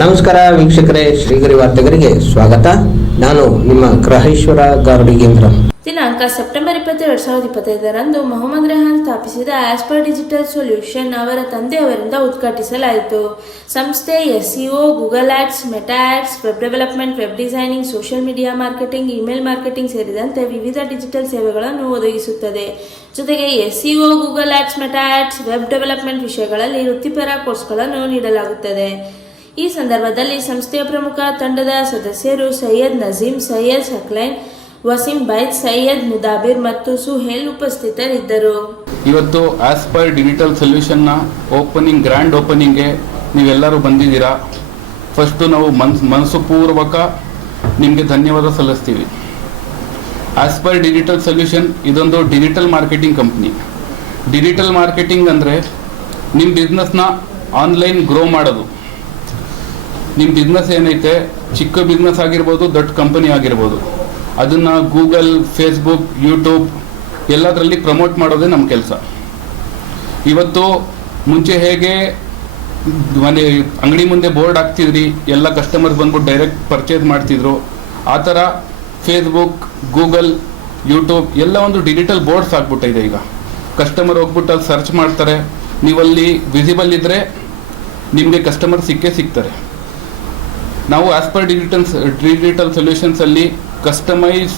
ನಮಸ್ಕಾರ ವೀಕ್ಷಕರೇ, ಶ್ರೀಗರಿ ವಾರ್ತೆಗರಿಗೆ ಸ್ವಾಗತ. ನಾನು ನಿಮ್ಮ ಗ್ರಹೇಶ್ವರ ಗಾರ್ಡಿಗೇಂದ್ರ ದಿನಾಂಕ ಸೆಪ್ಟೆಂಬರ್ ಇಪ್ಪತ್ತೆರಡು ಸಾವಿರದ ಇಪ್ಪತ್ತೈದರಂದು ಮೊಹಮ್ಮದ್ ರೆಹಾನ್ ಸ್ಥಾಪಿಸಿದ ಆಸ್ಪರ್ ಡಿಜಿಟಲ್ ಸೊಲ್ಯೂಷನ್ ಅವರ ತಂದೆಯವರಿಂದ ಉದ್ಘಾಟಿಸಲಾಯಿತು. ಸಂಸ್ಥೆ SEO Google ads, Meta ads, web development, web designing, social media marketing, email marketing ಸೇರಿದಂತೆ ವಿವಿಧ ಡಿಜಿಟಲ್ ಸೇವೆಗಳನ್ನು ಒದಗಿಸುತ್ತದೆ. ಜೊತೆಗೆ SEO Google ads, Meta ads, web development ವಿಷಯಗಳಲ್ಲಿ ವೃತ್ತಿಪರ ಕೋರ್ಸ್ಗಳನ್ನು ನೀಡಲಾಗುತ್ತದೆ. ಈ ಸಂದರ್ಭದಲ್ಲಿ ಸಂಸ್ಥೆಯ ಪ್ರಮುಖ ತಂಡದ ಸದಸ್ಯರು ಸೈಯದ್ ನಜೀಂ ಸೈಯದ್ ಸಕ್ಲೈನ್ ವಸೀಂ ಬೈದ್, ಸೈಯದ್ ಮುದಾಬಿರ್ ಮತ್ತು ಸುಹೇಲ್ ಉಪಸ್ಥಿತರಿದ್ದರು. ಇವತ್ತು ಆಸ್ ಪರ್ ಡಿಜಿಟಲ್ ಸೊಲ್ಯೂಷನ್ನ ಓಪನಿಂಗ್ ಗ್ರ್ಯಾಂಡ್ ಓಪನಿಂಗ್ಗೆ ನೀವೆಲ್ಲರೂ ಬಂದಿದ್ದೀರಾ? ಫಸ್ಟು ನಾವು ಮನ್ಸ್ ಪೂರ್ವಕ ನಿಮಗೆ ಧನ್ಯವಾದ ಸಲ್ಲಿಸ್ತೀವಿ. ಆಸ್ ಪರ್ ಡಿಜಿಟಲ್ ಸೊಲ್ಯೂಷನ್ ಇದೊಂದು digital marketing company digital marketing ಅಂದರೆ ನಿಮ್ಮ ಬಿಸ್ನೆಸ್ನ ಆನ್ಲೈನ್ ಗ್ರೋ ಮಾಡೋದು. ನಿಮ್ಮ ಬಿಸ್ನೆಸ್ ಏನೈತೆ, ಚಿಕ್ಕ ಬಿಸ್ನೆಸ್ ಆಗಿರ್ಬೋದು, ದೊಡ್ಡ ಕಂಪನಿ ಆಗಿರ್ಬೋದು. ಅದನ್ನು ಗೂಗಲ್ ಫೇಸ್ಬುಕ್ ಯೂಟ್ಯೂಬ್ ಎಲ್ಲದರಲ್ಲಿ ಪ್ರಮೋಟ್ ಮಾಡೋದೇ ನಮ್ಮ ಕೆಲಸ. ಇವತ್ತು ಮುಂಚೆ ಹೇಗೆ ಮನೆ, ಅಂಗಡಿ ಮುಂದೆ ಬೋರ್ಡ್ ಹಾಕ್ತಿದ್ರಿ, ಎಲ್ಲ ಕಸ್ಟಮರ್ಸ್ ಬಂದ್ಬಿಟ್ಟು ಡೈರೆಕ್ಟ್ ಪರ್ಚೇಸ್ ಮಾಡ್ತಿದ್ರು. ಆ ಥರ ಫೇಸ್ಬುಕ್ ಗೂಗಲ್ ಯೂಟ್ಯೂಬ್ ಎಲ್ಲ ಒಂದು ಡಿಜಿಟಲ್ ಬೋರ್ಡ್ಸ್ ಆಗ್ಬಿಟ್ಟಿದೆ ಈಗ. ಕಸ್ಟಮರ್ ಹೋಗ್ಬಿಟ್ಟು ಅಲ್ಲಿ ಸರ್ಚ್ ಮಾಡ್ತಾರೆ. ನೀವಲ್ಲಿ ವಿಸಿಬಲ್ ಇದ್ದರೆ ನಿಮಗೆ ಕಸ್ಟಮರ್ ಸಿಕ್ಕೇ ಸಿಗ್ತಾರೆ. ನಾವು ಆಸ್ ಪರ್ ಡಿಜಿಟಲ್ ಡಿಜಿಟಲ್ ಸೊಲ್ಯೂಷನ್ಸಲ್ಲಿ ಕಸ್ಟಮೈಸ್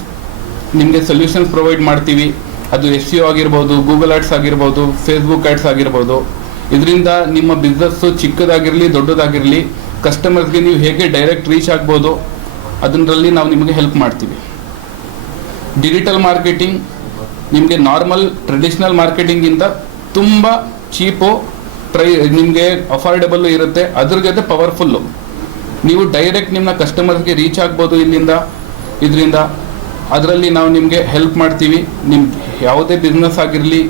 ನಿಮಗೆ ಸೊಲ್ಯೂಷನ್ಸ್ ಪ್ರೊವೈಡ್ ಮಾಡ್ತೀವಿ. ಅದು ಎಸ್ ಸಿ ಆಗಿರ್ಬೋದು ಗೂಗಲ್ ಆಡ್ಸ್ ಆಗಿರ್ಬೋದು ಫೇಸ್ಬುಕ್ ಆಡ್ಸ್ ಆಗಿರ್ಬೋದು. ಇದರಿಂದ ನಿಮ್ಮ ಬಿಸ್ನೆಸ್ಸು ಚಿಕ್ಕದಾಗಿರಲಿ, ದೊಡ್ಡದಾಗಿರಲಿ ಕಸ್ಟಮರ್ಸ್ಗೆ ನೀವು ಹೇಗೆ ಡೈರೆಕ್ಟ್ ರೀಚ್ ಆಗ್ಬೋದು, ಅದರಲ್ಲಿ ನಾವು ನಿಮಗೆ ಹೆಲ್ಪ್ ಮಾಡ್ತೀವಿ. ಡಿಜಿಟಲ್ ಮಾರ್ಕೆಟಿಂಗ್ ನಿಮಗೆ ನಾರ್ಮಲ್ ಟ್ರೆಡಿಷ್ನಲ್ ಮಾರ್ಕೆಟಿಂಗಿಂದ ತುಂಬ ಚೀಪು ಪ್ರೈ, ನಿಮಗೆ ಅಫೋರ್ಡೆಬಲ್ಲು ಇರುತ್ತೆ. ಅದ್ರ ಜೊತೆ ಪವರ್ಫುಲ್ಲು ನೀವು ಡೈರೆಕ್ಟ್ ನಿಮ್ಮ ಕಸ್ಟಮರ್ಸ್ಗೆ ರೀಚ್ ಆಗ್ಬೋದು ಇಲ್ಲಿಂದ, ಇದರಿಂದ. ಅದರಲ್ಲಿ ನಾವು ನಿಮಗೆ ಹೆಲ್ಪ್ ಮಾಡ್ತೀವಿ. ನಿಮ್ಮ ಯಾವುದೇ ಬಿಸ್ನೆಸ್ ಆಗಿರಲಿ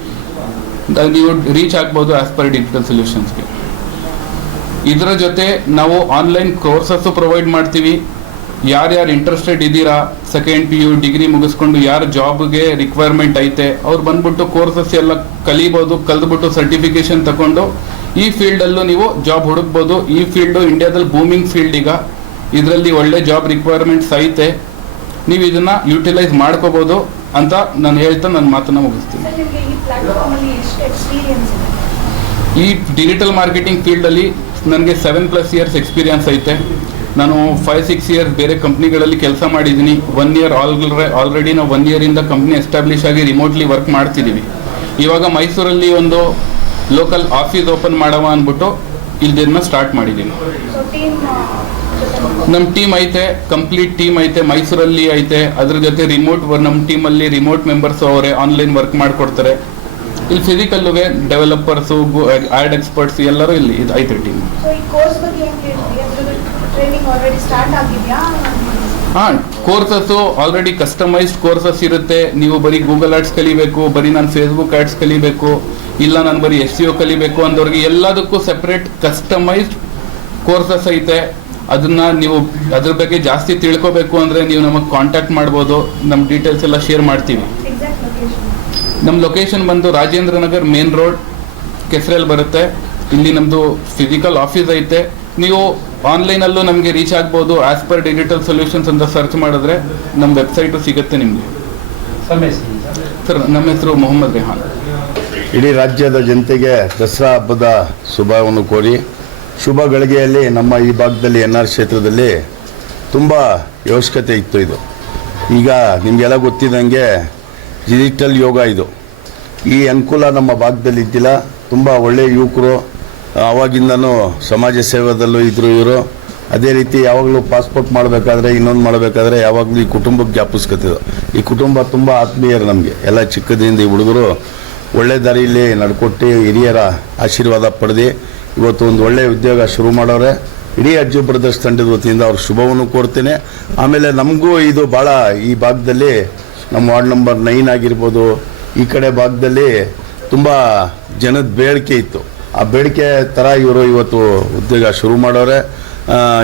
ನೀವು ರೀಚ್ ಆಗ್ಬೋದು ಆಸ್ ಪರ್ ಡಿಜಿಟಲ್ ಸೊಲ್ಯೂಷನ್ಸ್ಗೆ ಇದರ ಜೊತೆ ನಾವು ಆನ್ಲೈನ್ ಕೋರ್ಸಸ್ಸು ಪ್ರೊವೈಡ್ ಮಾಡ್ತೀವಿ. ಯಾರ್ಯಾರು ಇಂಟ್ರೆಸ್ಟೆಡ್ ಇದ್ದೀರಾ ಸೆಕೆಂಡ್ ಪಿ ಯು ಡಿಗ್ರಿ ಮುಗಿಸ್ಕೊಂಡು ಯಾರು ಜಾಬ್ಗೆ ರಿಕ್ವೈರ್ಮೆಂಟ್ ಐತೆ, ಅವ್ರು ಬಂದ್ಬಿಟ್ಟು ಕೋರ್ಸಸ್ ಎಲ್ಲ ಕಲಿಬೋದು ಕಲ್ತುಬಿಟ್ಟು ಸರ್ಟಿಫಿಕೇಶನ್ ತಗೊಂಡು ಈ ಫೀಲ್ಡಲ್ಲೂ ನೀವು ಜಾಬ್ ಹುಡುಕ್ಬೋದು. ಈ ಫೀಲ್ಡು ಇಂಡಿಯಾದಲ್ಲಿ ಬೂಮಿಂಗ್ ಫೀಲ್ಡ್ ಈಗ. ಇದರಲ್ಲಿ ಒಳ್ಳೆ ಜಾಬ್ ರಿಕ್ವೈರ್ಮೆಂಟ್ಸ್ ಐತೆ. ನೀವು ಇದನ್ನ ಯುಟಿಲೈಸ್ ಮಾಡ್ಕೋಬೋದು ಅಂತ ನಾನು ಹೇಳ್ತಾ ನನ್ನ ಮಾತನ್ನ ಮುಗಿಸ್ತೀನಿ. ಈ ಅಲ್ಲಿ ಇದೆ? ಡಿಜಿಟಲ್ ಮಾರ್ಕೆಟಿಂಗ್ ಫೀಲ್ಡಲ್ಲಿ ನನಗೆ ಸೆವೆನ್ ಪ್ಲಸ್ ಇಯರ್ಸ್ ಎಕ್ಸ್ಪೀರಿಯನ್ಸ್ ಐತೆ. ನಾನು ಫೈವ್ ಸಿಕ್ಸ್ ಇಯರ್ಸ್ ಬೇರೆ ಕಂಪ್ನಿಗಳಲ್ಲಿ ಕೆಲಸ ಮಾಡಿದ್ದೀನಿ. ಒನ್ ಇಯರ್ ಆಲ್ ಆಲ್ರೆಡಿ ನಾವು ಒನ್ ಇಯರಿಂದ ಕಂಪ್ನಿ ಎಸ್ಟಾಬ್ಲಿಷ್ ಆಗಿ ರಿಮೋಟ್ಲಿ ವರ್ಕ್ ಮಾಡ್ತಿದ್ದೀವಿ. ಇವಾಗ ಮೈಸೂರಲ್ಲಿ ಒಂದು ಲೋಕಲ್ ಆಫೀಸ್ ಓಪನ್ ಮಾಡವ ಅಂದ್ಬಿಟ್ಟು ಇದನ್ನ ಸ್ಟಾರ್ಟ್ ಮಾಡಿದ್ದೀನಿ ನಮ್ಮ ಟೀಮ್ ಐತೆ ಕಂಪ್ಲೀಟ್ ಟೀಮ್ ಐತೆ ಮೈಸೂರಲ್ಲಿ ಐತೆ ಅದ್ರ ಜೊತೆ ರಿಮೋಟ್ ನಮ್ಮ ಟೀಮಲ್ಲಿ ರಿಮೋಟ್ ಮೆಂಬರ್ಸ್ ಅವರೇ ಆನ್ಲೈನ್ ವರ್ಕ್ ಮಾಡಿಕೊಡ್ತಾರೆ. ಇಲ್ಲಿ ಫಿಸಿಕಲ್ಲುವೆ ಡೆವಲಪರ್ಸು ಆ್ಯಡ್ ಎಕ್ಸ್ಪರ್ಟ್ಸ್ ಎಲ್ಲರೂ ಇಲ್ಲಿ ಐತೆ ಟೀಮ್ ಸೊ ಈ ಕೋರ್ಸ್ ಬಗ್ಗೆ ಏನು ಹೇಳ್ತೀವಿ ಅದ್ರದ್ದು ಟ್ರೈನಿಂಗ್ ಆಲ್ರೆಡಿ ಹಾಂ ಕಸ್ಟಮೈಸ್ಡ್ ಕೋರ್ಸಸ್ ಇರುತ್ತೆ. ನೀವು ಬರೀ ಗೂಗಲ್ ಆಡ್ಸ್ ಕಲಿಬೇಕು ಬರೀ ನಾನು ಫೇಸ್ಬುಕ್ ಆಡ್ಸ್ ಕಲಿಬೇಕು ಇಲ್ಲ ನಾನು ಬರೀ ಎಸ್ ಸಿ ಒ ಕಲಿಬೇಕು ಅಂದವ್ರಿಗೆ ಎಲ್ಲದಕ್ಕೂ ಸೆಪರೇಟ್ ಕಸ್ಟಮೈಸ್ಡ್ ಕೋರ್ಸಸ್ ಐತೆ. ಅದನ್ನ ನೀವು ಅದ್ರ ಬಗ್ಗೆ ಜಾಸ್ತಿ ತಿಳ್ಕೋಬೇಕು ಅಂದರೆ ನೀವು ನಮಗೆ ಕಾಂಟ್ಯಾಕ್ಟ್ ಮಾಡ್ಬೋದು. ನಮ್ಮ ಡೀಟೇಲ್ಸ್ ಎಲ್ಲ ಶೇರ್ ಮಾಡ್ತೀವಿ. ನಮ್ಮ ಲೊಕೇಶನ್ ಬಂದು ರಾಜೇಂದ್ರ ನಗರ್ ಮೇನ್ ರೋಡ್ ಕೆಸರಲ್ಲಿ ಬರುತ್ತೆ. ಇಲ್ಲಿ ನಮ್ಮದು ಫಿಸಿಕಲ್ ಆಫೀಸ್ ಐತೆ. ನೀವು ಆನ್ಲೈನಲ್ಲೂ ನಮಗೆ ರೀಚ್ ಆಗ್ಬೋದು. ಆಸ್ ಪರ್ ಡಿಜಿಟಲ್ ಸೊಲ್ಯೂಷನ್ಸ್ ಅಂತ ಸರ್ಚ್ ಮಾಡಿದ್ರೆ ನಮ್ಮ ವೆಬ್ಸೈಟು ಸಿಗುತ್ತೆ ನಿಮಗೆ. ಸರ್ ನಮ್ಮ ಹೆಸರು ಮೊಹಮ್ಮದ್ ರೆಹಾನ್. ಇಡೀ ರಾಜ್ಯದ ಜನತೆಗೆ ದಸರಾ ಹಬ್ಬದ ಶುಭವನ್ನು ಕೋರಿ ಶುಭ ಗಳಿಗೆಯಲ್ಲಿ ನಮ್ಮ ಈ ಭಾಗದಲ್ಲಿ ಎನ್ ಆರ್ ಕ್ಷೇತ್ರದಲ್ಲಿ ತುಂಬ ಅವಶ್ಯಕತೆ ಇತ್ತು ಇದು. ಈಗ ನಿಮಗೆಲ್ಲ ಗೊತ್ತಿದ್ದಂಗೆ ಡಿಜಿಟಲ್ ಯೋಗ ಇದು. ಈ ಅನುಕೂಲ ನಮ್ಮ ಭಾಗದಲ್ಲಿ ಇದ್ದಿಲ್ಲ. ತುಂಬ ಒಳ್ಳೆಯ ಯುವಕರು ಆವಾಗಿಂದನೂ ಸಮಾಜ ಸೇವೆದಲ್ಲೂ ಇದ್ರು ಇವರು. ಅದೇ ರೀತಿ ಯಾವಾಗಲೂ ಪಾಸ್ಪೋರ್ಟ್ ಮಾಡಬೇಕಾದ್ರೆ ಇನ್ನೊಂದು ಮಾಡಬೇಕಾದ್ರೆ ಯಾವಾಗಲೂ ಈ ಕುಟುಂಬಕ್ಕೆ ಜ್ಞಾಪಿಸ್ಕೊತಿದ್ರು. ಈ ಕುಟುಂಬ ತುಂಬ ಆತ್ಮೀಯರು ನಮಗೆ. ಎಲ್ಲ ಚಿಕ್ಕದಿಂದ ಈ ಹುಡುಗರು ಒಳ್ಳೆ ದಾರಿಯಲ್ಲಿ ನಡ್ಕೊಟ್ಟು ಹಿರಿಯರ ಆಶೀರ್ವಾದ ಪಡೆದು ಇವತ್ತು ಒಂದು ಒಳ್ಳೆಯ ಉದ್ಯೋಗ ಶುರು ಮಾಡೋರೆ. ಇಡೀ ಅಜ್ಜು ಬ್ರದರ್ಸ್ ತಂಡದ ವತಿಯಿಂದ ಅವ್ರ ಶುಭವನ್ನು ಕೋರ್ತೇನೆ. ಆಮೇಲೆ ನಮಗೂ ಇದು ಭಾಳ ಈ ಭಾಗದಲ್ಲಿ ನಮ್ಮ ವಾರ್ಡ್ ನಂಬರ್ ನೈನ್ ಆಗಿರ್ಬೋದು, ಈ ಕಡೆ ಭಾಗದಲ್ಲಿ ತುಂಬ ಜನದ ಬೇಡಿಕೆ ಇತ್ತು. ಆ ಬೇಡಿಕೆ ಥರ ಇವರು ಇವತ್ತು ಉದ್ಯೋಗ ಶುರು ಮಾಡೋರೆ.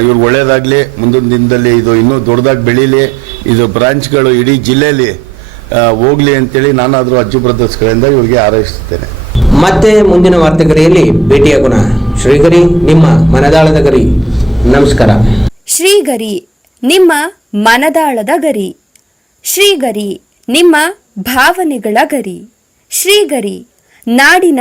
ಇವ್ರಿಗೆ ಒಳ್ಳೆಯದಾಗಲಿ ಮುಂದಿನ ದಿನದಲ್ಲಿ ಇದು ಇನ್ನೂ ದೊಡ್ಡದಾಗಿ ಬೆಳೀಲಿ. ಇದು ಬ್ರಾಂಚ್ಗಳು ಇಡೀ ಜಿಲ್ಲೆಯಲ್ಲಿ ಹೋಗ್ಲಿ ಅಂತೇಳಿ ನಾನಾದರೂ ಅಜ್ಜು ಬ್ರದರ್ಸ್ ಕಡೆಯಿಂದ ಇವ್ರಿಗೆ ಹಾರೈಸುತ್ತೇನೆ. ಮತ್ತೆ ಮುಂದಿನ ವಾರ್ತೆಗರಿಯಲ್ಲಿ ಭೇಟಿಯಾಗೋಣ ಶ್ರೀಗರಿ ನಿಮ್ಮ ಮನದಾಳದ ಗರಿ. ನಮಸ್ಕಾರ. ಶ್ರೀಗರಿ ನಿಮ್ಮ ಮನದಾಳದ ಗರಿ. ಶ್ರೀಗರಿ ನಿಮ್ಮ ಭಾವನೆಗಳ ಗರಿ. ಶ್ರೀಗರಿ ನಾಡಿನ